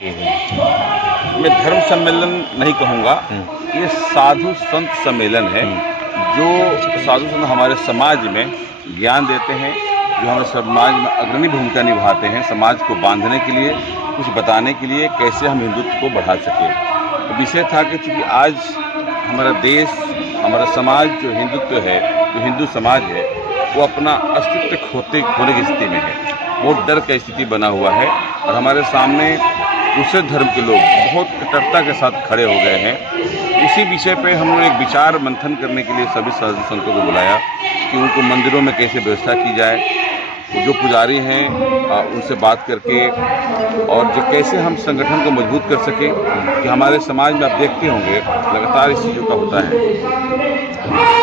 मैं धर्म सम्मेलन नहीं कहूँगा, ये साधु संत सम्मेलन है। जो साधु संत हमारे समाज में ज्ञान देते हैं, जो हमारे समाज में अग्रणी भूमिका निभाते हैं, समाज को बांधने के लिए, कुछ बताने के लिए कैसे हम हिंदुत्व को बढ़ा सकें। तो विषय था कि चूँकि आज हमारा देश, हमारा समाज जो हिंदुत्व है, जो हिंदू समाज है, वो अपना अस्तित्व खोने की स्थिति में है। बहुत डर की स्थिति बना हुआ है और हमारे सामने दूसरे धर्म के लोग बहुत कट्टरता के साथ खड़े हो गए हैं। इसी विषय पे हम लोग एक विचार मंथन करने के लिए सभी साधु संतों को बुलाया कि उनको मंदिरों में कैसे व्यवस्था की जाए, जो पुजारी हैं उनसे बात करके, और जो कैसे हम संगठन को मजबूत कर सके। कि हमारे समाज में आप देखते होंगे लगातार इस चीज़ों का होता है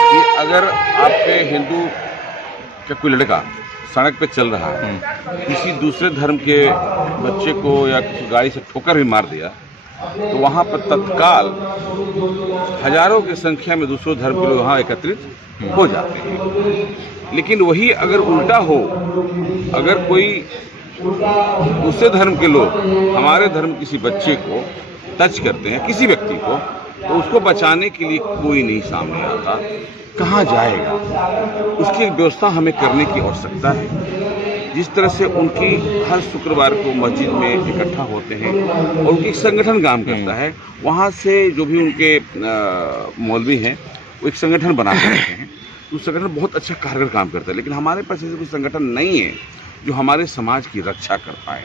कि अगर आपके हिंदू का कोई लड़का सड़क पे चल रहा है, किसी दूसरे धर्म के बच्चे को या किसी गाड़ी से ठोकर भी मार दिया, तो वहाँ पर तत्काल हजारों की संख्या में दूसरे धर्म के लोग वहाँ एकत्रित हो जाते हैं। लेकिन वही अगर उल्टा हो, अगर कोई दूसरे धर्म के लोग हमारे धर्म किसी बच्चे को टच करते हैं, किसी व्यक्ति को, तो उसको बचाने के लिए कोई नहीं सामने आता। कहाँ जाएगा? उसकी व्यवस्था हमें करने की आवश्यकता है। जिस तरह से उनकी हर शुक्रवार को मस्जिद में इकट्ठा होते हैं और उनकी संगठन काम करता है, वहाँ से जो भी उनके मौलवी हैं वो एक संगठन बना के रखते हैं। तो संगठन बहुत अच्छा कारगर काम करता है। लेकिन हमारे पास ऐसे कोई संगठन नहीं है जो हमारे समाज की रक्षा कर पाए।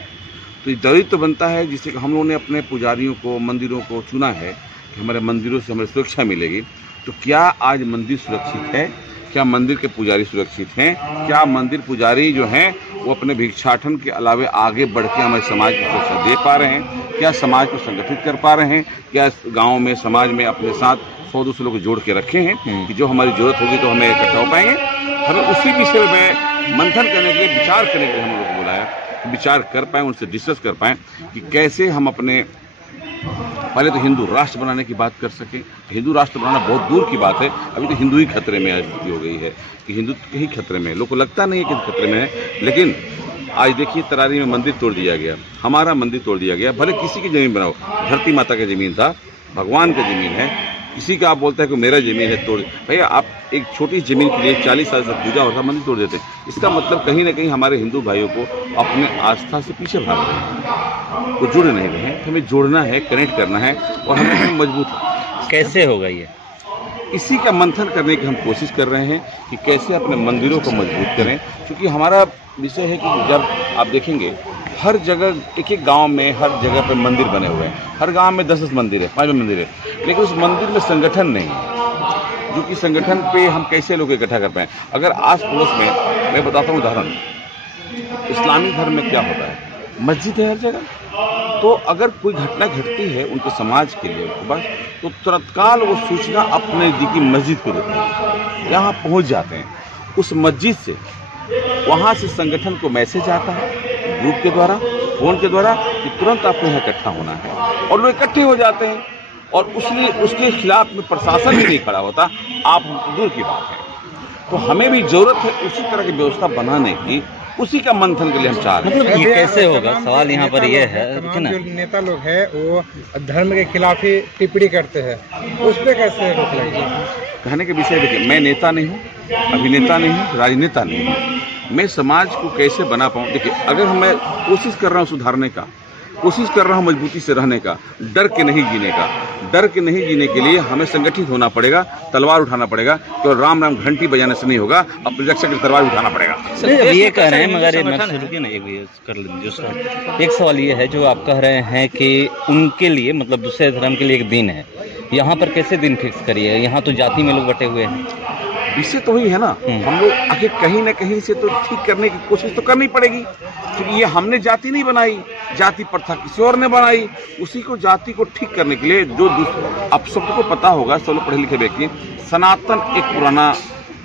तो ये दायित्व बनता है, जिससे हम लोगों ने अपने पुजारियों को, मंदिरों को चुना है कि हमारे मंदिरों से हमें सुरक्षा मिलेगी। तो क्या आज मंदिर सुरक्षित है? क्या मंदिर के पुजारी सुरक्षित हैं? क्या मंदिर पुजारी जो हैं वो अपने भिक्षाटन के अलावे आगे बढ़ के हमारे समाज को सुरक्षा दे पा रहे हैं? क्या समाज को संगठित कर पा रहे हैं? क्या गांव में, समाज में अपने साथ 100-200 लोग जोड़ के रखे हैं कि जो हमारी जरूरत होगी तो हमें इकट्ठा हो पाएंगे? हमें उसी विषय में मंथन करने के लिए, विचार करने के लिए हम लोग को बुलाया, विचार कर पाएँ, उनसे डिस्कस कर पाएँ कि कैसे हम अपने पहले तो हिंदू राष्ट्र बनाने की बात कर सकें। हिंदू राष्ट्र बनाना बहुत दूर की बात है। अभी तो हिंदू ही खतरे में स्थिति हो गई है कि हिंदुत्व ही खतरे में है। लोगों को लगता नहीं है कि खतरे में है, लेकिन आज देखिए तरारी में मंदिर तोड़ दिया गया, हमारा मंदिर तोड़ दिया गया। भले किसी की जमीन बनाओ, धरती माता की जमीन था, भगवान की जमीन है, किसी का आप बोलते हैं कि मेरा जमीन है, तोड़। भैया आप एक छोटी जमीन के लिए 40 साल से पूजा होता, मंदिर तोड़ देते। इसका मतलब कहीं ना कहीं हमारे हिंदू भाइयों को अपने आस्था से पीछे भाग रहे हैं, वो जुड़ नहीं रहे हैं। हमें जोड़ना है, कनेक्ट करना है और हमें मजबूत है। कैसे होगा ये? इसी का मंथन करने की हम कोशिश कर रहे हैं कि कैसे अपने मंदिरों को मजबूत करें। क्योंकि हमारा विषय है कि जब आप देखेंगे हर जगह, एक गांव में हर जगह पे मंदिर बने हुए हैं। हर गांव में 10-10 मंदिर है, 5 मंदिर है, लेकिन उस मंदिर में संगठन नहीं है। जो कि संगठन पे हम कैसे लोग इकट्ठा कर पाएँ? अगर आस पड़ोस में, मैं बताता हूँ उदाहरण, इस्लामिक धर्म में क्या होता है, मस्जिद है हर जगह। तो अगर कोई घटना घटती है उनके समाज के लिए बस, तो तत्काल वो सूचना अपने नज़दीकी मस्जिद को देते हैं, यहाँ पहुँच जाते हैं। उस मस्जिद से, वहाँ से संगठन को मैसेज आता है ग्रुप के द्वारा, फोन के द्वारा, कि तुरंत आपको यहाँ इकट्ठा होना है, और लोग इकट्ठे हो जाते हैं। और उसके खिलाफ में प्रशासन भी नहीं खड़ा होता, आप दूर की बात है। तो हमें भी जरूरत है उसी तरह की व्यवस्था बनाने की, उसी का मंथन के लिए हम चाह रहे हैं। मतलब ये कैसे होगा? सवाल यहाँ पर ये है कि ना, जो नेता लोग हैं वो धर्म के खिलाफ ही टिप्पणी करते हैं, उस पर कैसे रोक लगेगी? कहने के विषय देखिए, मैं नेता नहीं हूँ, अभिनेता नहीं हूँ, राजनेता नहीं हूँ। मैं समाज को कैसे बना पाऊँ? देखिए, अगर मैं कोशिश कर रहा हूँ सुधारने का, कोशिश कर रहा हूँ मजबूती से रहने का, डर के नहीं जीने का, डर के नहीं जीने के लिए हमें संगठित होना पड़ेगा, तलवार उठाना पड़ेगा। तो राम राम घंटी बजाने से नहीं होगा, अपने रक्षा की तलवार उठाना पड़ेगा। ये कह रहे हैं, मगर रुकिए ना, एक कर लीजिए। एक सवाल ये है, जो आप कह रहे हैं कि उनके लिए, मतलब दूसरे धर्म के लिए एक दिन है, यहाँ पर कैसे दिन फिक्स करिए? यहाँ तो जाति में लोग बटे हुए हैं। इससे तो ही है ना, हम लोग आगे कहीं ना कहीं से तो ठीक करने की कोशिश तो करनी पड़ेगी। क्योंकि ये हमने जाति नहीं बनाई, जाति प्रथा किसी और ने बनाई। उसी को, जाति को ठीक करने के लिए जो आप सबको पता होगा, सब लोग पढ़े लिखे व्यक्ति, सनातन एक पुराना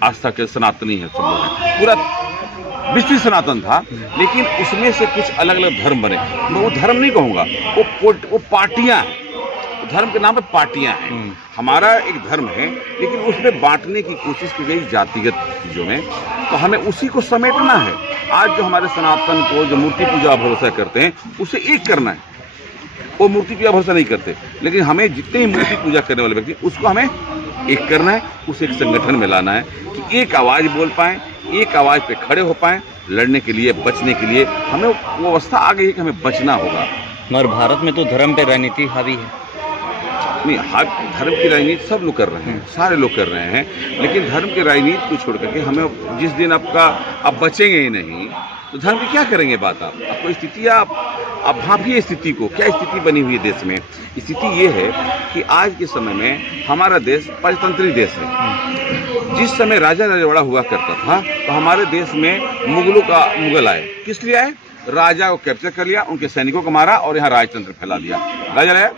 आस्था के सनातनी है, सब लोग हैं, पूरा विस्तृत सनातन था। लेकिन उसमें से कुछ अलग अलग धर्म बने। मैं वो धर्म नहीं कहूँगा, वो पार्टियां हैं। धर्म के नाम पर पार्टियां हैं। हमारा एक धर्म है, लेकिन उसमें बांटने की कोशिश की गई जातिगत चीजों में। तो हमें उसी को समेटना है। आज जो हमारे सनातन को, जो मूर्ति पूजा भरोसा करते हैं, उसे एक करना है। वो मूर्ति पूजा भरोसा नहीं करते। लेकिन हमें जितने ही मूर्ति पूजा करने वाले व्यक्ति, उसको हमें एक करना है, उसे एक संगठन में लाना है कि एक आवाज़ बोल पाएँ, एक आवाज़ पे खड़े हो पाएँ, लड़ने के लिए, बचने के लिए। हमें वो अवस्था आ गई है कि हमें बचना होगा। मगर भारत में तो धर्म पे राजनीति हावी है। नहीं, धर्म की राजनीति सब लोग कर रहे हैं, सारे लोग कर रहे हैं, लेकिन धर्म की राजनीति को छोड़ करके हमें जिस दिन आप बचेंगे ही नहीं तो धर्म की क्या करेंगे बात। आपको स्थिति आप भापिए स्थिति को, क्या स्थिति बनी हुई है देश में। स्थिति ये है कि आज के समय में हमारा देश पंचतंत्री देश है। जिस समय राजा रजवाड़ा हुआ करता था तो हमारे देश में मुगल आए। किस लिए आए? राजा को कैप्चर कर लिया, उनके सैनिकों को मारा और यहाँ राजतंत्र फैला दिया। राजा लाया,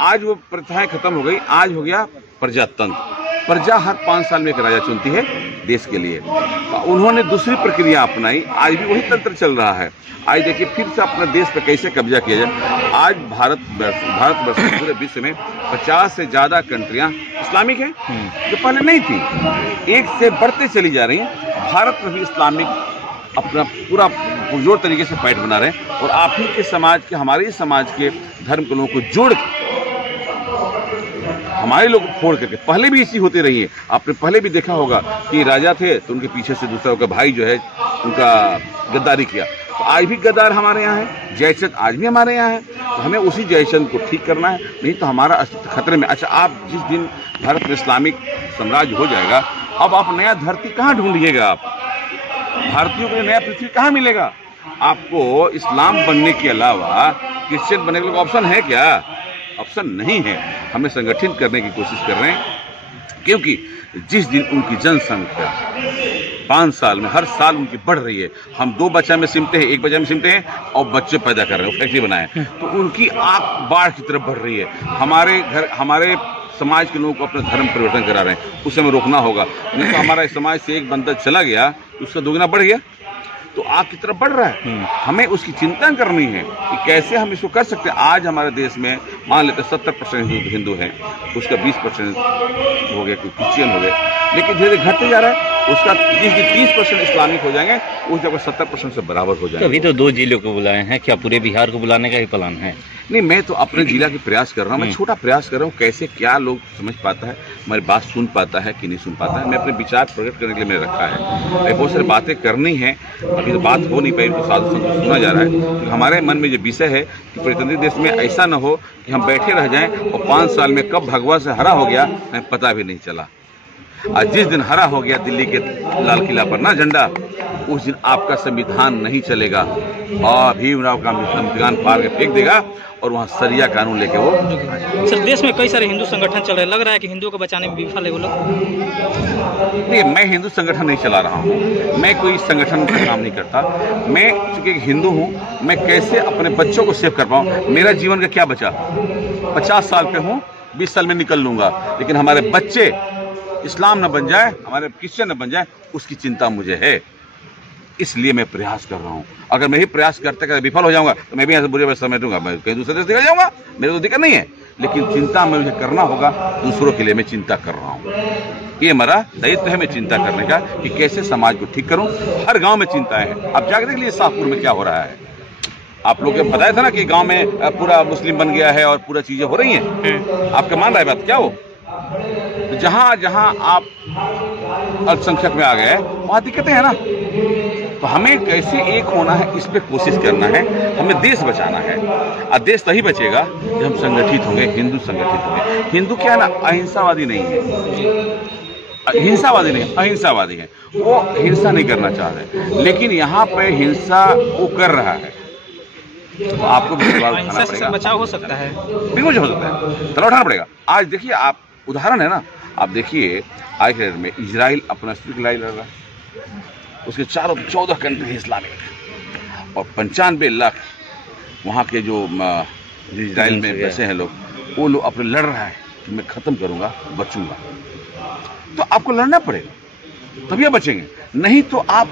आज वो प्रथाएं खत्म हो गई, आज हो गया प्रजातंत्र। प्रजा हर 5 साल में एक राजा चुनती है देश के लिए। उन्होंने दूसरी प्रक्रिया अपनाई, आज भी वही तंत्र चल रहा है। आज देखिए फिर से अपने देश पे कैसे कब्जा किया जाए। आज भारतवर्ष पूरे विश्व में 50 से ज़्यादा कंट्रियां इस्लामिक हैं, जो पहले नहीं थी, एक से बढ़ते चली जा रही हैं। भारत में भी इस्लामिक अपना पूरा पुरजोर तरीके से पैठ बना रहे हैं और आप ही के समाज के, हमारे ही समाज के धर्म के लोगों को जोड़ के, हमारे लोग फोड़ करके, पहले भी इसी होती रही है। आपने पहले भी देखा होगा कि राजा थे तो उनके पीछे से दूसरा उनका भाई जो है उनका गद्दारी किया। तो आज भी गद्दार हमारे यहाँ है, जयचंद आज भी हमारे यहाँ है। तो हमें उसी जयचंद को ठीक करना है, नहीं तो हमारा अस्तित्व खतरे में। अच्छा, आप जिस दिन भारत में इस्लामिक साम्राज्य हो जाएगा, अब आप नया धरती कहाँ ढूंढिएगा? आप भारतीयों को नया पृथ्वी कहाँ मिलेगा? आपको इस्लाम बनने के अलावा क्रिश्चियन बनने के लिए ऑप्शन है क्या? ऑप्शन नहीं है। हमें संगठित करने की कोशिश कर रहे हैं, क्योंकि जिस दिन उनकी जनसंख्या 5 साल में हर साल उनकी बढ़ रही है, हम 2 बच्चा में सिमटे हैं, 1 बच्चा में सिमटे हैं और बच्चे पैदा कर रहे हैं, फैक्ट्री बनाए, तो उनकी आंख बाढ़ की तरफ बढ़ रही है। हमारे समाज के लोगों को अपना धर्म परिवर्तन करा रहे हैं, उसे हमें रोकना होगा। नहीं तो हमारा समाज से एक बंदा चला गया, उसका दोगुना बढ़ गया, तो आग की तरफ बढ़ रहा है। हमें उसकी चिंता करनी है कि कैसे हम इसको कर सकते हैं। आज हमारे देश में मान लेते 70% हिंदू हैं, उसका 20% हो गया, कोई क्रिश्चियन हो गए, लेकिन धीरे धीरे घटते जा रहा है। उसका 30% इस्लामिक हो जाएंगे, उस जगह 70% से बराबर हो जाएंगे। अभी तो 2 जिलों को बुलाए हैं, क्या पूरे बिहार को बुलाने का ही प्लान है? नहीं, मैं तो अपने जिला के प्रयास कर रहा हूँ, मैं छोटा प्रयास कर रहा हूँ, कैसे क्या लोग समझ पाता है, हमारी बात सुन पाता है कि नहीं सुन पाता है। मैं अपने विचार प्रकट करने के लिए मैंने रखा है। मैं बहुत सारी बातें करनी है, अभी तो बात हो नहीं पाई, तो साधु संत को सुना जा रहा है। तो हमारे मन में जो विषय है कि प्रजातंत्री देश में ऐसा न हो कि हम बैठे रह जाएं और 5 साल में कब भगवा से हरा हो गया हमें पता भी नहीं चला। आज जिस दिन हरा हो गया दिल्ली के लाल किला पर ना झंडा, उस दिन आपका संविधान नहीं चलेगा और भीमराव का संविधान पार के फेंक देगा और वहाँ सरिया कानून लेके वो। सर, देश में कई सारे हिंदू संगठन चल रहे हैं, लग रहा है कि हिंदुओं को बचाने में विफल है वो लोग। नहीं, मैं हिंदू संगठन नहीं चला रहा हूँ, मैं कोई संगठन का काम नहीं करता। मैं चूंकि हिंदू हूँ, मैं कैसे अपने बच्चों को सेव कर पाऊँ। मेरा जीवन का क्या बचा? 50 साल पे हूँ, 20 साल में निकल लूँगा, लेकिन हमारे बच्चे इस्लाम न बन जाए, हमारे क्रिश्चियन न बन जाए, उसकी चिंता मुझे है। इसलिए मैं प्रयास कर रहा हूँ। अगर मैं ही प्रयास करते करते विफल हो जाऊंगा तो मैं भी ऐसे बुरे वैसे समेटूंगा, मैं कहीं दूसरे देश निकल जाऊंगा, मेरे तो दिक्कत नहीं है। लेकिन चिंता में मुझे करना होगा, दूसरों के लिए मैं चिंता कर रहा हूँ। ये मेरा दायित्व है, मैं चिंता करने का कि कैसे समाज को ठीक करूँ। हर गाँव में चिंताएं हैं। आप जाकर देख लीजिए शाहपुर में क्या हो रहा है। आप लोग बताया था ना कि गाँव में पूरा मुस्लिम बन गया है और पूरा चीजें हो रही हैं। आपका मान रहा है बात क्या हो? जहाँ जहाँ आप अल्पसंख्यक में आ गए वहाँ दिक्कतें हैं ना। तो हमें कैसे एक होना है, इस पे कोशिश करना है। हमें देश बचाना है और देश तभी बचेगा जब हम संगठित होंगे, हिंदू संगठित होंगे। हिंदू क्या है ना, अहिंसावादी नहीं है, हिंसावादी नहीं, अहिंसावादी है। वो हिंसा नहीं करना चाह रहे, लेकिन यहाँ पे हिंसा वो कर रहा है। तो आपको भी तलवार उठाना पड़ेगा। बचाव हो सकता है, बिल्कुल हो सकता है, तलवार उठाना पड़ेगा। आज देखिए, आप उदाहरण है ना, आप देखिए आज में इजराइल अपना लड़ाई लड़ रहा है, उसके चारों 14 कंट्री इस्लामिक और 95 लाख वहाँ के जो इजराइल में बसे हैं लोग, वो लोग अपने लड़ रहा है कि मैं ख़त्म करूँगा, बचूंगा। तो आपको लड़ना पड़ेगा, तभी आप बचेंगे। नहीं तो आप,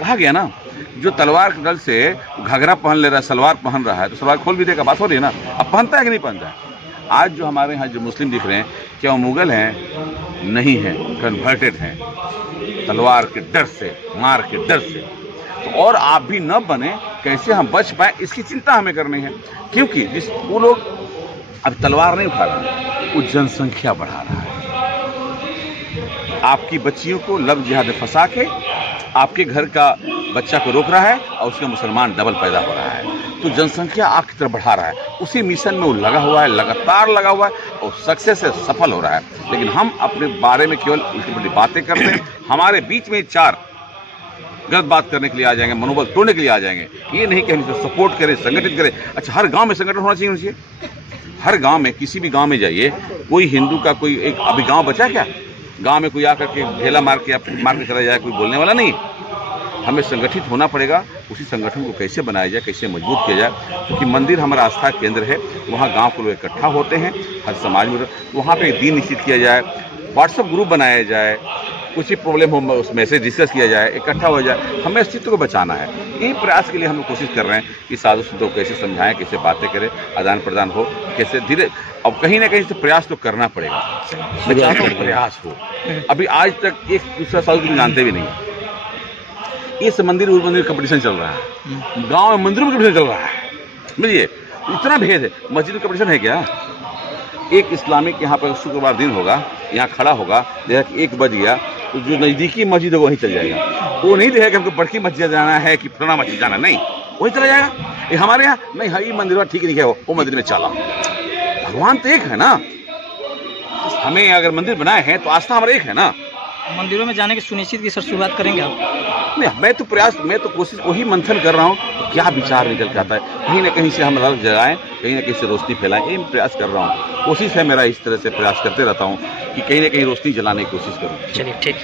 कहा गया ना, जो तलवार के दल से घाघरा पहन ले रहा है, सलवार पहन रहा है, तो सलवार खोल भी देगा, बात हो रही है ना। अब पहनता है कि नहीं पहनता है? आज जो हमारे यहाँ जो मुस्लिम दिख रहे हैं, क्या वो मुगल हैं? नहीं हैं, कन्वर्टेड हैं। तलवार के डर से, मार के डर से तो और आप भी न बने, कैसे हम बच पाए, इसकी चिंता हमें करनी है। क्योंकि वो लोग अब तलवार नहीं उठा रहा, वो जनसंख्या बढ़ा रहा है। आपकी बच्चियों को लव जिहाद में फंसा के आपके घर का बच्चा को रोक रहा है और उसका मुसलमान डबल पैदा हो रहा है। तो जनसंख्या आपकी तरफ बढ़ा रहा है। उसी मिशन में वो लगा हुआ है, लगातार लगा हुआ है और सक्सेस से सफल हो रहा है। लेकिन हम अपने बारे में केवल उल्टी पुल्टी बातें करते हैं। हमारे बीच में 4 गलत बात करने के लिए आ जाएंगे, मनोबल तोड़ने के लिए आ जाएंगे। ये नहीं कि हम इसे सपोर्ट करें, संगठित करें। अच्छा, हर गांव में संगठन होना चाहिए। हर गांव में, किसी भी गांव में जाइए, कोई हिंदू का कोई एक अभी गांव बचा क्या? गांव में कोई आकर के ढेला मार के चला जाए, कोई बोलने वाला नहीं। हमें संगठित होना पड़ेगा। उसी संगठन को कैसे बनाया जाए, कैसे मजबूत किया जाए, क्योंकि मंदिर हमारा आस्था केंद्र है। वहाँ गांव के लोग इकट्ठा होते हैं, हर समाज में। वहाँ पे एक दिन निश्चित किया जाए, व्हाट्सएप ग्रुप बनाया जाए, कुछ भी प्रॉब्लम हो उसमें से डिस्कस किया जाए, इकट्ठा हो जाए। हमें अस्तित्व को बचाना है। यही प्रयास के लिए हम लोग कोशिश कर रहे हैं कि साधु संतों को कैसे समझाएं, कैसे बातें करें, आदान प्रदान हो, कैसे धीरे। अब कहीं ना कहीं से प्रयास तो करना पड़ेगा। मैं चाहता हूँ प्रयास हो। अभी आज तक एक दूसरा साधु को जानते भी नहीं। इस मंदिर उस मंदिर कंपटीशन चल रहा है, गांव में मंदिरों में कंपटीशन चल रहा है। समझिए, इतना भेद है। मस्जिद में कंपटीशन है क्या? एक इस्लामिक यहाँ पर शुक्रवार दिन होगा, यहाँ खड़ा होगा, देखा कि 1 बज गया तो जो नज़दीकी मस्जिद है वहीं चल जाएगा। वो नहीं देखेगा कि हमको बड़की मस्जिद जाना है कि फलाना मस्जिद जाना, नहीं, वहीं चला जाएगा। ये हमारे यहाँ नहीं है, ये मंदिर ठीक नहीं है, वो मंदिर में चला। भगवान तो एक है ना। हमें अगर मंदिर बनाए हैं तो आस्था हमारा एक है ना। मंदिरों में जाने की सुनिश्चित की सर शुरुआत करेंगे आप? नहीं, मैं तो कोशिश वही मंथन कर रहा हूँ, क्या विचार निकल के आता है। कहीं ना कहीं से हम रंग जगाएं, कहीं ना कहीं से रोशनी फैलाएं, ये प्रयास कर रहा हूँ। कोशिश है मेरा, इस तरह से प्रयास करते रहता हूँ कि कहीं ना कहीं रोशनी जलाने की कोशिश करूँ। चलिए, ठीक।